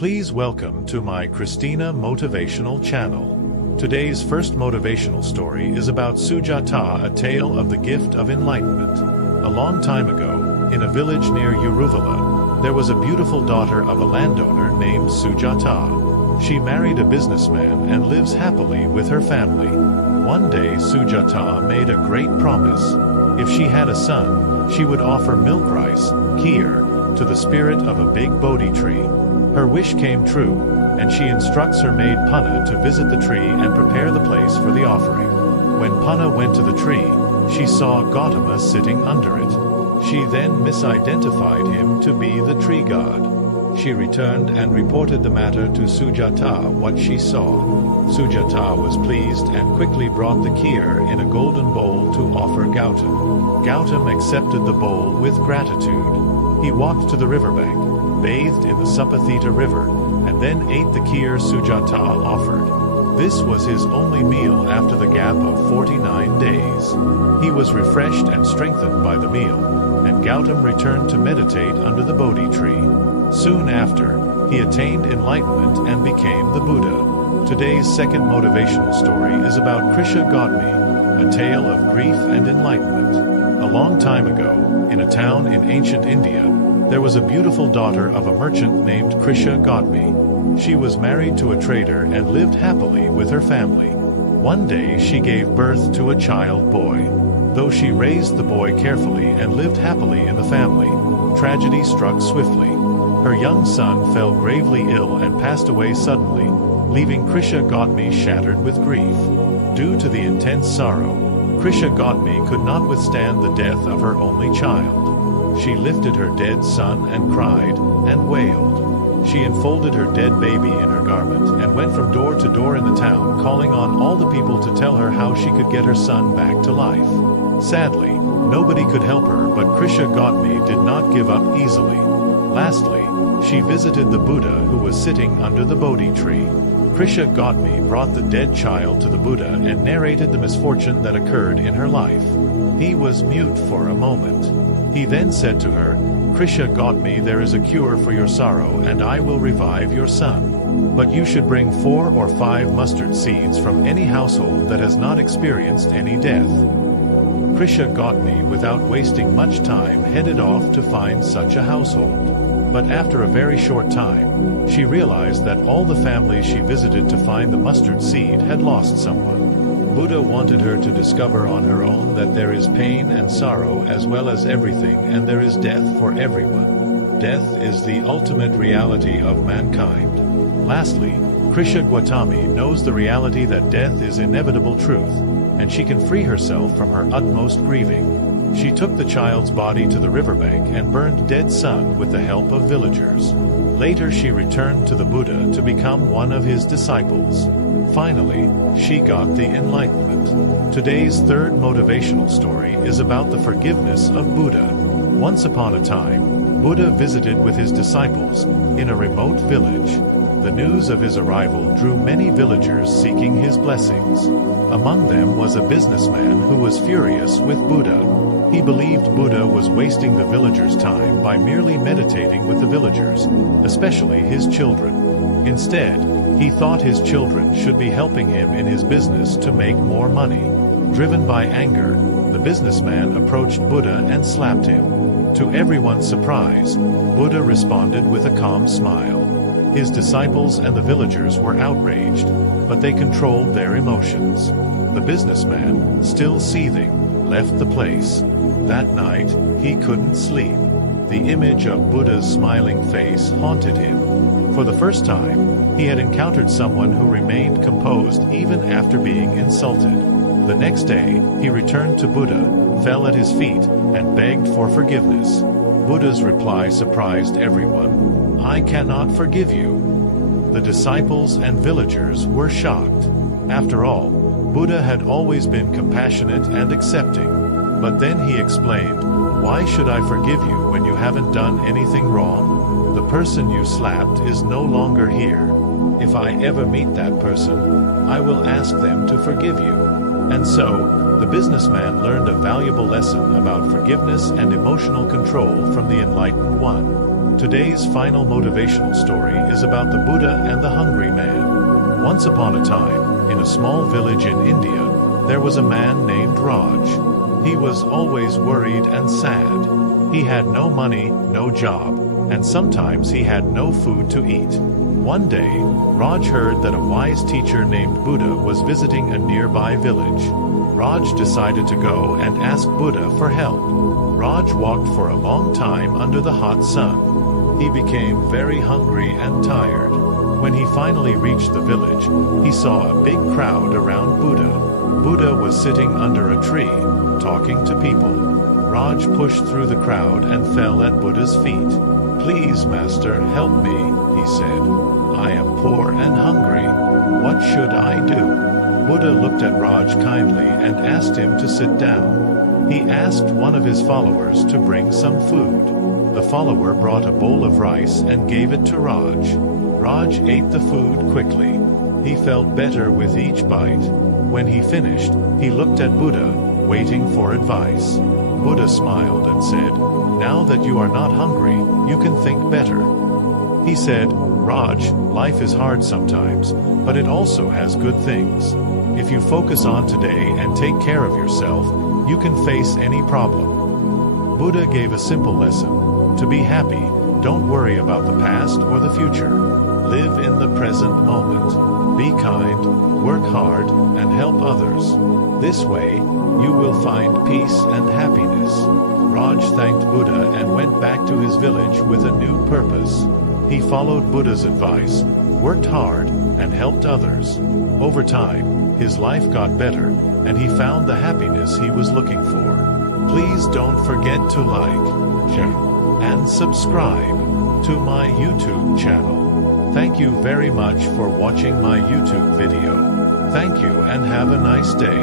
Please welcome to my Kristina Motivational channel. Today's first motivational story is about Sujata, a tale of the gift of enlightenment. A long time ago, in a village near Uruvala, there was a beautiful daughter of a landowner named Sujata. She married a businessman and lives happily with her family. One day Sujata made a great promise. If she had a son, she would offer milk rice, kheer, to the spirit of a big bodhi tree. Her wish came true, and she instructs her maid Panna to visit the tree and prepare the place for the offering. When Panna went to the tree, she saw Gautama sitting under it. She then misidentified him to be the tree god. She returned and reported the matter to Sujata what she saw. Sujata was pleased and quickly brought the kheer in a golden bowl to offer Gautam. Gautam accepted the bowl with gratitude. He walked to the riverbank, bathed in the Supathita river, and then ate the kheer Sujata offered. This was his only meal after the gap of 49 days. He was refreshed and strengthened by the meal, and Gautam returned to meditate under the Bodhi tree. Soon after, he attained enlightenment and became the Buddha. Today's second motivational story is about Krisha Gautami, a tale of grief and enlightenment. A long time ago, in a town in ancient India, there was a beautiful daughter of a merchant named Krisha Gautami. She was married to a trader and lived happily with her family. One day she gave birth to a child boy. Though she raised the boy carefully and lived happily in the family, tragedy struck swiftly. Her young son fell gravely ill and passed away suddenly, leaving Krisha Gautami shattered with grief. Due to the intense sorrow, Krisha Gautami could not withstand the death of her only child. She lifted her dead son and cried and wailed. She enfolded her dead baby in her garment and went from door to door in the town, calling on all the people to tell her how she could get her son back to life. Sadly, nobody could help her, but Krisha Gautami did not give up easily. Lastly, she visited the Buddha, who was sitting under the Bodhi tree. Krisha Gautami brought the dead child to the Buddha and narrated the misfortune that occurred in her life. He was mute for a moment. He then said to her, "Krisha Gautami, there is a cure for your sorrow, and I will revive your son. But you should bring 4 or 5 mustard seeds from any household that has not experienced any death." Krisha Gautami, without wasting much time, headed off to find such a household. But after a very short time, she realized that all the families she visited to find the mustard seed had lost someone. Buddha wanted her to discover on her own that there is pain and sorrow as well as everything, and there is death for everyone. Death is the ultimate reality of mankind. Lastly, Krisha Gautami knows the reality that death is inevitable truth, and she can free herself from her utmost grieving. She took the child's body to the riverbank and burned dead son with the help of villagers. Later she returned to the Buddha to become one of his disciples. Finally, she got the enlightenment. Today's third motivational story is about the forgiveness of Buddha. Once upon a time, Buddha visited with his disciples in a remote village. The news of his arrival drew many villagers seeking his blessings. Among them was a businessman who was furious with Buddha. He believed Buddha was wasting the villagers' time by merely meditating with the villagers, especially his children. Instead, he thought his children should be helping him in his business to make more money. Driven by anger, the businessman approached Buddha and slapped him. To everyone's surprise, Buddha responded with a calm smile. His disciples and the villagers were outraged, but they controlled their emotions. The businessman, still seething, left the place. That night, he couldn't sleep. The image of Buddha's smiling face haunted him. For the first time, he had encountered someone who remained composed even after being insulted. The next day, he returned to Buddha, fell at his feet, and begged for forgiveness. Buddha's reply surprised everyone. "I cannot forgive you." The disciples and villagers were shocked. After all, Buddha had always been compassionate and accepting. But then he explained, "Why should I forgive you when you haven't done anything wrong? The person you slapped is no longer here. If I ever meet that person, I will ask them to forgive you." And so, the businessman learned a valuable lesson about forgiveness and emotional control from the enlightened one. Today's final motivational story is about the Buddha and the hungry man. Once upon a time, in a small village in India, there was a man named Raj. He was always worried and sad. He had no money, no job, and sometimes he had no food to eat. One day, Raj heard that a wise teacher named Buddha was visiting a nearby village. Raj decided to go and ask Buddha for help. Raj walked for a long time under the hot sun. He became very hungry and tired. When he finally reached the village, he saw a big crowd around Buddha. Buddha was sitting under a tree, talking to people. Raj pushed through the crowd and fell at Buddha's feet. "Please, Master, help me," he said. "I am poor and hungry. What should I do?" Buddha looked at Raj kindly and asked him to sit down. He asked one of his followers to bring some food. The follower brought a bowl of rice and gave it to Raj. Raj ate the food quickly. He felt better with each bite. When he finished, he looked at Buddha, waiting for advice. Buddha smiled and said, "Now that you are not hungry, you can think better." He said, "Raj, life is hard sometimes, but it also has good things. If you focus on today and take care of yourself, you can face any problem." Buddha gave a simple lesson. To be happy, don't worry about the past or the future. Live in the present moment. Be kind, work hard, and help others. This way, you will find peace and happiness. Raj thanked Buddha and went back to his village with a new purpose. He followed Buddha's advice, worked hard, and helped others. Over time, his life got better, and he found the happiness he was looking for. Please don't forget to like, share, and subscribe to my YouTube channel. Thank you very much for watching my YouTube video. Thank you and have a nice day.